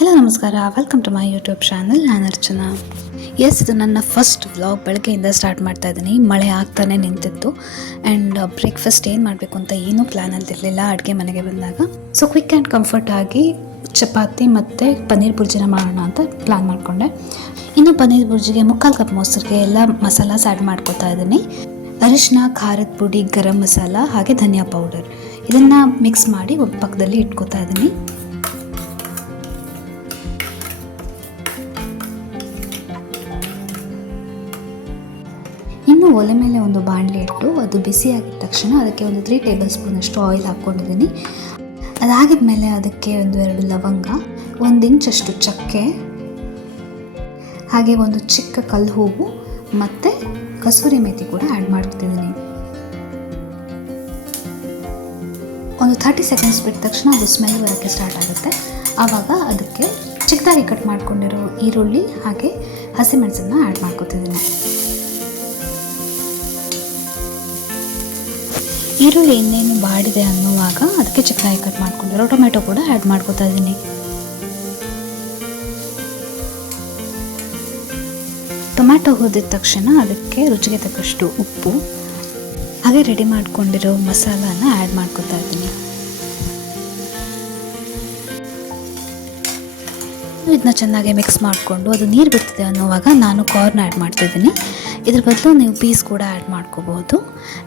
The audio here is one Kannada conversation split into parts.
ಹಲೋ ನಮಸ್ಕಾರ, welcome to my YouTube channel. ನಾನು ಅರ್ಚನಾ. ಇದು ನನ್ನ ಫಸ್ಟ್ ವ್ಲಾಗ್. ಬೆಳಗ್ಗೆಯಿಂದ ಸ್ಟಾರ್ಟ್ ಮಾಡ್ತಾ ಇದ್ದೀನಿ. ಮಳೆ ಆಗ್ತಾನೆ ನಿಂತಿತ್ತು ಆ್ಯಂಡ್ ಬ್ರೇಕ್ಫಾಸ್ಟ್ ಏನು ಮಾಡಬೇಕು ಅಂತ ಏನೂ ಪ್ಲ್ಯಾನ್ ಅಂತಿರಲಿಲ್ಲ ಅಡುಗೆ ಮನೆಗೆ ಬಂದಾಗ. ಸೊ ಕ್ವಿಕ್ ಆ್ಯಂಡ್ ಕಂಫರ್ಟ್ ಆಗಿ ಚಪಾತಿ ಮತ್ತು ಪನ್ನೀರ್ ಬುರ್ಜಿನ ಮಾಡೋಣ ಅಂತ ಪ್ಲ್ಯಾನ್ ಮಾಡಿಕೊಂಡೆ. ಇನ್ನು ಪನ್ನೀರ್ ಬುರ್ಜಿಗೆ 3/4 ಕಪ್ ಮೊಸರಿಗೆ ಎಲ್ಲ ಮಸಾಲಾಸ್ ಆ್ಯಡ್ ಮಾಡ್ಕೊತಾ ಇದ್ದೀನಿ. ಅರಿಶಿನ, ಖಾರದ ಪುಡಿ, ಗರಂ ಮಸಾಲ ಹಾಗೆ ಧನಿಯಾ ಪೌಡರ್ ಇದನ್ನು ಮಿಕ್ಸ್ ಮಾಡಿ ಒಂದು ಪಕ್ಕದಲ್ಲಿ ಇಟ್ಕೋತಾ ಇದ್ದೀನಿ. ಇನ್ನು ಒಲೆ ಮೇಲೆ ಒಂದು ಬಾಣಲೆ ಇಟ್ಟು ಅದು ಬಿಸಿ ಆಗಿದ ತಕ್ಷಣ ಅದಕ್ಕೆ ಒಂದು 3 ಟೇಬಲ್ ಸ್ಪೂನ್ ಅಷ್ಟು ಆಯಿಲ್ ಹಾಕ್ಕೊಂಡಿದ್ದೀನಿ. ಅದಾಗಿದ ಮೇಲೆ ಅದಕ್ಕೆ 1-2 ಲವಂಗ, 1 ಇಂಚಷ್ಟು ಚಕ್ಕೆ, ಹಾಗೆ ಒಂದು ಚಿಕ್ಕ ಕಲ್ಲು ಹೂವು ಮತ್ತು ಕಸೂರಿ ಮೇಥಿ ಕೂಡ ಆ್ಯಡ್ ಮಾಡ್ತಿದ್ದೀನಿ. ಒಂದು 30 ಸೆಕೆಂಡ್ಸ್ ಬಿಟ್ಟ ತಕ್ಷಣ ಅದು ಸ್ಮೆಲ್ ಬರೋಕ್ಕೆ ಸ್ಟಾರ್ಟ್ ಆಗುತ್ತೆ. ಆವಾಗ ಅದಕ್ಕೆ ಚಿಕ್ಕದಾಗಿ ಕಟ್ ಮಾಡ್ಕೊಂಡಿರೋ ಈರುಳ್ಳಿ ಹಾಗೆ ಹಸಿಮೆಣಸನ್ನು ಆ್ಯಡ್ ಮಾಡ್ಕೊತಿದ್ದೀನಿ. ಈರುಳ್ಳಿ ಇನ್ನೇನು ಬಾಡಿದೆ ಅನ್ನುವಾಗ ಅದಕ್ಕೆ ಚಿಕ್ಕದಾಗಿ ಕಟ್ ಮಾಡ್ಕೊಂಡಿರೋ ಟೊಮೆಟೊ ಕೂಡ ಆ್ಯಡ್ ಮಾಡ್ಕೊತಾ ಇದ್ದೀನಿ. ಟೊಮ್ಯಾಟೊ ಹುರಿದ ತಕ್ಷಣ ಅದಕ್ಕೆ ರುಚಿಗೆ ತಕ್ಕಷ್ಟು ಉಪ್ಪು ಹಾಗೆ ರೆಡಿ ಮಾಡ್ಕೊಂಡಿರೋ ಮಸಾಲಾನ ಆ್ಯಡ್ ಮಾಡ್ಕೊತಾ ಇದ್ದೀನಿ. ಇದನ್ನ ಚೆನ್ನಾಗಿ ಮಿಕ್ಸ್ ಮಾಡಿಕೊಂಡು ಅದು ನೀರು ಬಿಡ್ತಿದೆ ಅನ್ನೋವಾಗ ನಾನು ಕಾರ್ನ್ ಆ್ಯಡ್ ಮಾಡ್ತಿದ್ದೀನಿ. ಇದ್ರ ಬದಲು ನೀವು ಪೀಸ್ ಕೂಡ ಆ್ಯಡ್ ಮಾಡ್ಕೋಬೋದು.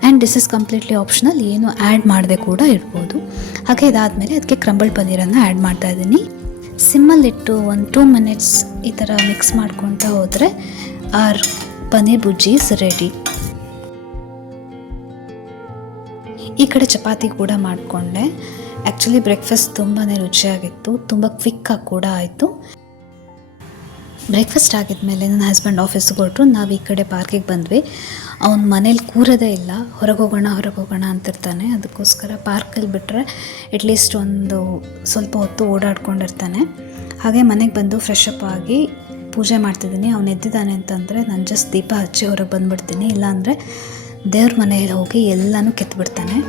And this is completely optional, ಏನು ಆ್ಯಡ್ ಮಾಡದೆ ಕೂಡ ಇಡ್ಬೋದು. ಹಾಗೆ ಇದಾದಮೇಲೆ ಅದಕ್ಕೆ ಕ್ರಂಬಲ್ ಪನ್ನೀರನ್ನು ಆ್ಯಡ್ ಮಾಡ್ತಾಯಿದ್ದೀನಿ. ಸಿಮ್ಮಲ್ಲಿಟ್ಟು ಒಂದು 2 ಮಿನಿಟ್ಸ್ ಈ ಥರ ಮಿಕ್ಸ್ ಮಾಡ್ಕೊತಾ ಹೋದರೆ our paneer bhurji is ready. ಈ ಕಡೆ ಚಪಾತಿ ಕೂಡ ಮಾಡಿಕೊಂಡೆ. ಆ್ಯಕ್ಚುಲಿ ಬ್ರೇಕ್ಫಾಸ್ಟ್ ತುಂಬಾ ರುಚಿಯಾಗಿತ್ತು, ತುಂಬ ಕ್ವಿಕ್ಕಾಗಿ ಕೂಡ ಆಯಿತು. ಬ್ರೇಕ್ಫಾಸ್ಟ್ ಆಗಿದ್ಮೇಲೆ ನನ್ನ ಹಸ್ಬೆಂಡ್ ಆಫೀಸ್ಗೆ ಹೊರಟರು. ನಾವು ಈ ಕಡೆ ಪಾರ್ಕಿಗೆ ಬಂದ್ವಿ. ಅವ್ನು ಮನೇಲಿ ಕೂರೋದೇ ಇಲ್ಲ, ಹೊರಗೋಗೋಣ ಅಂತಿರ್ತಾನೆ. ಅದಕ್ಕೋಸ್ಕರ ಪಾರ್ಕಲ್ಲಿ ಬಿಟ್ಟರೆ ಅಟ್ಲೀಸ್ಟ್ ಒಂದು ಸ್ವಲ್ಪ ಹೊತ್ತು ಓಡಾಡ್ಕೊಂಡಿರ್ತಾನೆ. ಹಾಗೆ ಮನೆಗೆ ಬಂದು ಫ್ರೆಶ್ ಅಪ್ ಆಗಿ ಪೂಜೆ ಮಾಡ್ತಿದ್ದೀನಿ. ಅವನು ಎದ್ದಿದ್ದಾನೆ ಅಂತಂದರೆ ನಾನು ಜಸ್ಟ್ ದೀಪ ಹಚ್ಚಿ ಹೊರಗೆ ಬಂದುಬಿಡ್ತೀನಿ, ಇಲ್ಲಾಂದರೆ ದೇವ್ರ ಮನೆಯಲ್ಲಿ ಹೋಗಿ ಎಲ್ಲನೂ ಕೆತ್ತಬಿಡ್ತಾನೆ.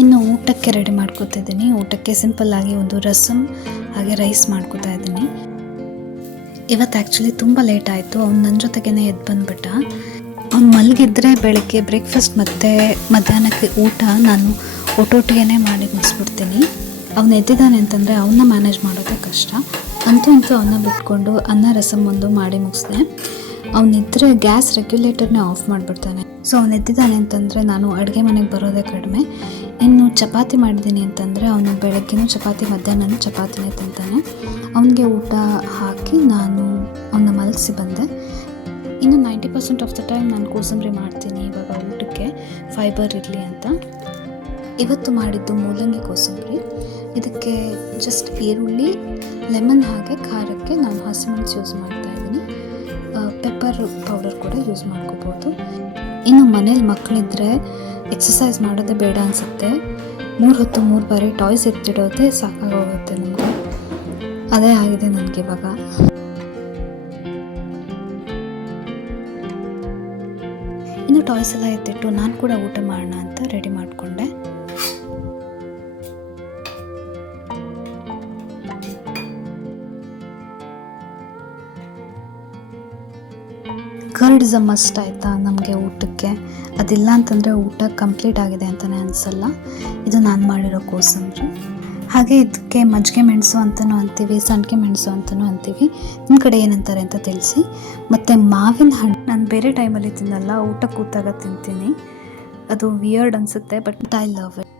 ಇನ್ನು ಊಟಕ್ಕೆ ರೆಡಿ ಮಾಡ್ಕೊತಿದ್ದೀನಿ. ಊಟಕ್ಕೆ ಸಿಂಪಲ್ಲಾಗಿ ಒಂದು ರಸಮ್ ಹಾಗೆ ರೈಸ್ ಮಾಡ್ಕೊತಾ ಇದ್ದೀನಿ. ಇವತ್ತು ಆ್ಯಕ್ಚುಲಿ ತುಂಬ ಲೇಟ್ ಆಯಿತು. ಅವ್ನು ನನ್ನ ಜೊತೆಗೇ ಎದ್ದು ಬಂದುಬಿಟ್ಟ. ಅವ್ನು ಮಲಗಿದ್ರೆ ಬೆಳಗ್ಗೆ ಬ್ರೇಕ್ಫಾಸ್ಟ್ ಮತ್ತು ಮಧ್ಯಾಹ್ನಕ್ಕೆ ಊಟ ನಾನು ಒಟ್ಟೊಟ್ಟಿಗೆ ಮಾಡಿ ಮುಗಿಸ್ಬಿಡ್ತೀನಿ. ಅವ್ನು ಎದ್ದಿದ್ದಾನೆ ಅಂತಂದರೆ ಅವನ್ನ ಮ್ಯಾನೇಜ್ ಮಾಡೋದೇ ಕಷ್ಟ. ಅಂತೂ ಅವನ್ನ ಬಿಟ್ಕೊಂಡು ಅನ್ನ ರಸಮ್ ಒಂದು ಮಾಡಿ ಮುಗಿಸ್ದೆ. ಅವನಿದ್ರೆ ಗ್ಯಾಸ್ ರೆಗ್ಯುಲೇಟರ್ನೇ ಆಫ್ ಮಾಡಿಬಿಡ್ತಾನೆ. ಸೊ ಅವ್ನು ಎದ್ದಿದ್ದಾನೆ ಅಂತಂದರೆ ನಾನು ಅಡುಗೆ ಮನೆಗೆ ಬರೋದೇ ಕಡಿಮೆ. ಇನ್ನು ಚಪಾತಿ ಮಾಡಿದ್ದೀನಿ ಅಂತಂದರೆ ಅವನು ಬೆಳಗ್ಗೆನೂ ಚಪಾತಿ, ಮಧ್ಯಾಹ್ನನೂ ಚಪಾತಿನೇ ತಿಂತಾನೆ. ಅವನಿಗೆ ಊಟ ಹಾಕಿ ನಾನು ಅವನ್ನ ಮಲಗಿಸಿ ಬಂದೆ. ಇನ್ನು 90% ಆಫ್ ದ ಟೈಮ್ ನಾನು ಕೋಸಂಬರಿ ಮಾಡ್ತೀನಿ ಇವಾಗ ಊಟಕ್ಕೆ, ಫೈಬರ್ ಇರಲಿ ಅಂತ. ಇವತ್ತು ಮಾಡಿದ್ದು ಮೂಲಂಗಿ ಕೋಸಂಬರಿ. ಇದಕ್ಕೆ ಜಸ್ಟ್ ಈರುಳ್ಳಿ, ಲೆಮನ್ ಹಾಗೆ ಖಾರಕ್ಕೆ ನಾನು ಹಸಿಮೆಣಸು ಯೂಸ್ ಮಾಡ್ತಾಯಿದ್ದೀನಿ. ಪೆಪ್ಪರ್ ಪೌಡರ್ ಕೂಡ ಯೂಸ್ ಮಾಡ್ಕೋಬೋದು. ಇನ್ನು ಮನೇಲಿ ಮಕ್ಕಳಿದ್ರೆ ಎಕ್ಸಸೈಸ್ ಮಾಡೋದೇ ಬೇಡ ಅನಿಸುತ್ತೆ. 3 ಹೊತ್ತು 3 ಬಾರಿ ಟಾಯ್ಸ್ ಎತ್ತಿಡೋದೇ ಸಾಕಾಗೋಗುತ್ತೆ ನಮಗೆ. ಅದೇ ಆಗಿದೆ ನನಗೆ ಇವಾಗ. ಇನ್ನು ಟಾಯ್ಸ್ ಎಲ್ಲ ಎತ್ತಿಟ್ಟು ನಾನು ಕೂಡ ಊಟ ಮಾಡೋಣ ಅಂತ ರೆಡಿ ಮಾಡಿಕೊಂಡೆ. ಕರ್ಡ್ ಇಸ್ ಅ ಮಸ್ಟ್ ಆಯಿತಾ ನಮಗೆ ಊಟಕ್ಕೆ. ಅದಿಲ್ಲ ಅಂತಂದರೆ ಊಟ ಕಂಪ್ಲೀಟ್ ಆಗಿದೆ ಅಂತಲೇ ಅನಿಸಲ್ಲ. ಇದು ನಾನು ಮಾಡಿರೋ ಕೋಸಂಬರಿ. ಹಾಗೆ ಇದಕ್ಕೆ ಮಜ್ಜಿಗೆ ಮೆಣಸು ಅಂತಲೂ ಅಂತೀವಿ, ಸಂಡಿಗೆ ಮೆಣಸು ಅಂತಲೂ ಅಂತೀವಿ. ನಿಮ್ಮ ಕಡೆ ಏನಂತಾರೆ ಅಂತ ತಿಳಿಸಿ. ಮತ್ತು ಮಾವಿನ ಹಣ್ಣು ನಾನು ಬೇರೆ ಟೈಮಲ್ಲಿ ತಿನ್ನಲ್ಲ, ಊಟ ಕೂತಾಗ ತಿಂತೀನಿ. ಅದು ವಿಯರ್ಡ್ ಅನಿಸುತ್ತೆ, but I love it.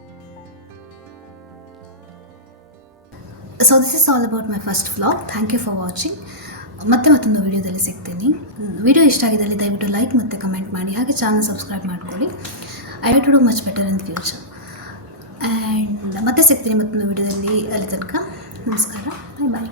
So this is all about my first vlog. Thank you for watching. ಮತ್ತೆ ಮತ್ತೊಂದು ವಿಡಿಯೋದಲ್ಲಿ ಸಿಗ್ತೀನಿ. ವಿಡಿಯೋ ಇಷ್ಟ ಆಗಿದ್ದಲ್ಲಿ ದಯವಿಟ್ಟು ಲೈಕ್ ಮತ್ತು ಕಮೆಂಟ್ ಮಾಡಿ, ಹಾಗೆ ಚಾನಲ್ ಸಬ್ಸ್ಕ್ರೈಬ್ ಮಾಡ್ಕೊಳ್ಳಿ. I will to do much better in future. And ಮತ್ತೆ ಸಿಗ್ತೀನಿ ಮತ್ತೊಂದು ವಿಡಿಯೋದಲ್ಲಿ. ಅಲ್ಲಿ ತನಕ ನಮಸ್ಕಾರ, ಬಾಯ್ ಬಾಯ್.